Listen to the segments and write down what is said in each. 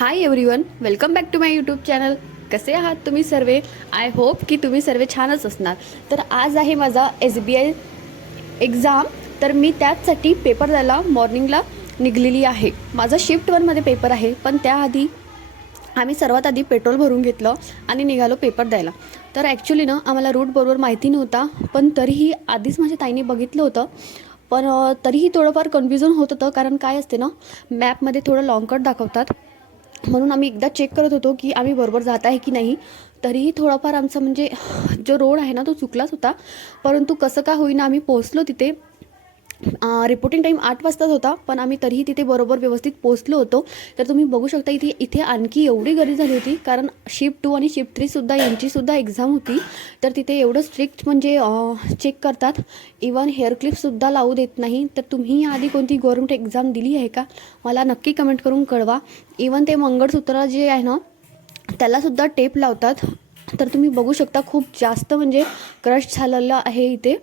Hi everyone welcome back to my YouTube channel कसे आहात तुम्ही सर्वे? आय होप की तुम्ही सर्व छानच असणार. तर आज आहे माझा एस बी आय एक्झाम तर मी त्याचसाठी पेपर द्यायला मॉर्निंगला निघलेली आहे. माझा शिफ्ट वनमध्ये पेपर आहे पण त्याआधी आम्ही सर्वात आधी पेट्रोल भरून घेतलं आणि निघालो पेपर द्यायला. तर ॲक्च्युली ना आम्हाला रूट बरोबर माहिती नव्हता पण तरीही आधीच माझ्या ताईने बघितलं होतं. पण तरीही थोडंफार कन्फ्युजन होत होतं कारण काय असते ना मॅपमध्ये थोडं लॉंग कट दाखवतात. म्हणून आम्ही एकदा चेक करत होतो की आम्ही बरोबर जात आहे की नाही. तरीही थोडाफार आमचा म्हणजे जो रोड आहे ना तो चुकलाच होता. परंतु कसं का होईना आम्ही पोहोचलो तिथे. रिपोर्टिंग टाईम आठ वाजताच होता पण आम्ही तरीही तिथे बरोबर व्यवस्थित पोचलो होतो. तर तुम्ही बघू शकता इथे इथे आणखी एवढी गर्दी झाली होती कारण शिफ्ट टू आणि शिफ्ट थ्रीसुद्धा यांचीसुद्धा एक्झाम होती. तर तिथे एवढं स्ट्रिक्ट म्हणजे चेक करतात. इवन हेअर क्लिपसुद्धा लावू देत नाही. तर तुम्ही आधी कोणती गव्हर्मेंट एक्झाम दिली आहे का? मला नक्की कमेंट करून कळवा. इवन ते मंगळसूत्र जे आहे ना त्यालासुद्धा टेप लावतात. तर तुम्ही बघू शकता खूप जास्त म्हणजे क्रश झालेलं आहे इथे.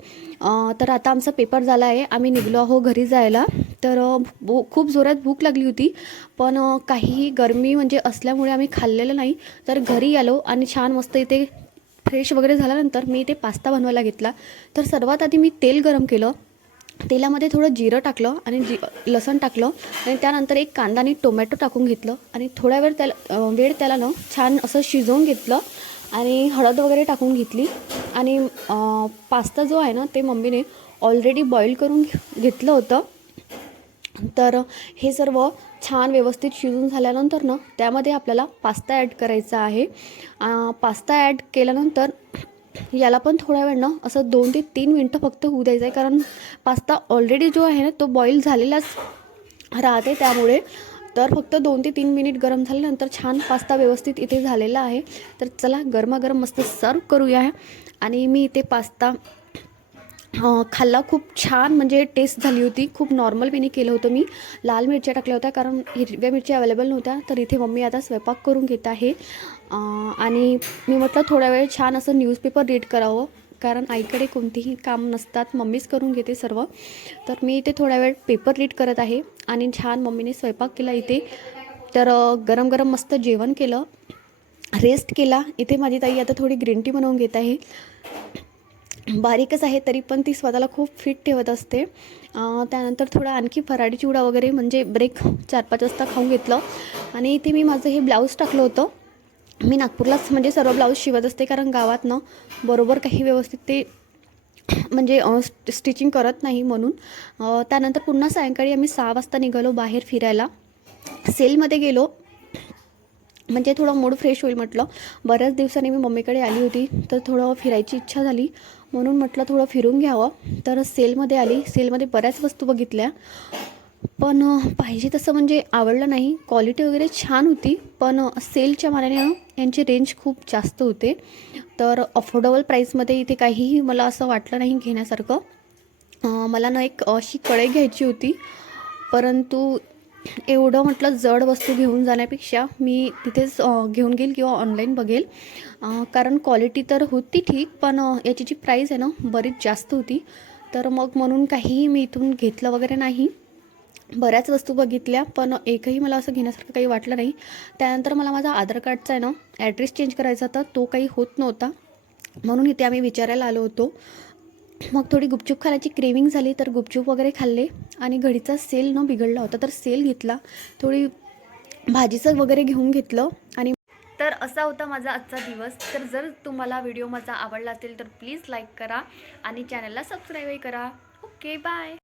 तर आता आमचा पेपर झाला आहे. आम्ही निघलो आहो घरी जायला. तर भू खूप जोरात भूक लागली होती. पण काही गरमी म्हणजे असल्यामुळे आम्ही खाल्लेलं नाही. तर घरी आलो आणि छान मस्त इथे फ्रेश वगैरे झाल्यानंतर मी इथे पास्ता बनवायला घेतला. तर सर्वात आधी मी तेल गरम केलं. तेलामध्ये थोडं जिरं टाकलं आणि जी लसण टाकलं आणि त्यानंतर एक कांदा आणि टोमॅटो टाकून घेतलं. आणि थोड्या वेळ त्याला वेळ त्याला ना छान असं शिजवून घेतलं. आणि हळद वगैरे टाकून घेतली. आणि पास्ता जो आहे ना ते मम्मीने ऑलरेडी बॉईल करून घे- घेतलं होतं. तर हे सर्व छान व्यवस्थित शिजून झाल्यानंतर ना त्यामध्ये आपल्याला पास्ता ॲड करायचा आहे. पास्ता ॲड केल्यानंतर याला पण थोड्या वेळ ना असं दोन ते तीन मिनटं फक्त होऊ द्यायचं आहे कारण पास्ता ऑलरेडी जो आहे ना तो बॉईल झालेलाच राहते. त्यामुळे तर फक्त दोन ते तीन मिनिट गरम झाल्यानंतर छान पास्ता व्यवस्थित इथे झालेला आहे. तर चला गरमागरम मस्त सर्व करूया. आणि मी इथे पास्ता खाल्ला. खूप छान म्हणजे टेस्ट झाली होती. खूप नॉर्मल वेनी केलं होतं मी. लाल मिरच्या टाकल्या होत्या कारण हिरव्या मिरच्या अवेलेबल नव्हत्या. तर इथे मम्मी आता स्वयंपाक करून घेत आहे. आणि मी म्हटलं थोड्या वेळ छान असं न्यूजपेपर रीड करावं. कारण आईकडे कोणतेही काम नसतात. मम्मीच करून घेते सर्व. तर मी इथे थोड्या वेळ पेपर रीड करत आहे. आणि छान मम्मीने स्वयंपाक केला इथे. तर गरम गरम मस्त जेवण केलं. रेस्ट केला. इथे माझी ताई आता थोडी ग्रीन टी बनवून घेत आहे. बारीकच आहे तरी पण ती स्वतःला खूप फिट ठेवत असते. त्यानंतर थोडा आणखी फराडी चिवडा वगैरे म्हणजे ब्रेक चार पाच वाजता खाऊन घेतलं. आणि इथे मी माझं हे ब्लाऊज टाकलं होतं. मी नागपूरलाच म्हणजे सर्व ब्लाऊज शिवत असते कारण गावात ना बरोबर काही व्यवस्थित ते म्हणजे स्टिचिंग करत नाही म्हणून. त्यानंतर पुन्हा सायंकाळी आम्ही सहा वाजता निघालो बाहेर फिरायला. सेलमध्ये गेलो. म्हणजे थोडं मूड फ्रेश होईल म्हटलं. बऱ्याच दिवसांनी मी मम्मीकडे आली होती तर थोडं फिरायची इच्छा झाली. म्हणून म्हटलं थोडं फिरून घ्यावं. तर सेलमध्ये आली. सेलमध्ये बऱ्याच वस्तू बघितल्या. पण पाहिजे तसं म्हणजे आवडलं नाही. क्वालिटी वगैरे छान होती पण सेलच्या मानाने यांची रेंज खूप जास्त होते. तर अफोर्डेबल प्राईसमध्ये इथे काहीही मला असं वाटलं नाही घेण्यासारखं. मला ना एक अशी कळे घ्यायची होती. परंतु एवढं म्हटलं जड वस्तू घेऊन जाण्यापेक्षा मी तिथेच घेऊन घेईल किंवा ऑनलाईन बघेल. कारण क्वालिटी तर होती ठीक पण याची जी प्राईस आहे ना बरीच जास्त होती. तर मग म्हणून काहीही मी इथून घेतलं वगैरे नाही. बऱ्याच वस्तू बघितल्या पण एकही मला असं घेण्यासारखं काही वाटलं नाही. त्यानंतर मला माझा आधार कार्डचा आहे ना ॲड्रेस चेंज करायचा होता तो काही होत नव्हता. म्हणून इथे आम्ही विचारायला आलो होतो. मग थोडी गुपचूप खाण्याची क्रेविंग झाली तर गुपचूप वगैरे खाल्ले आणि घडीचा सेल न बिघडला होता तर सेल घेतला. थोडी भाजीचं वगैरे घेऊन घेतलं आणि तर असा होता माझा आजचा दिवस. तर जर तुम्हाला व्हिडिओ माझा आवडला असेल तर प्लीज लाईक करा आणि चॅनलला सबस्क्राईबही करा. Okay bye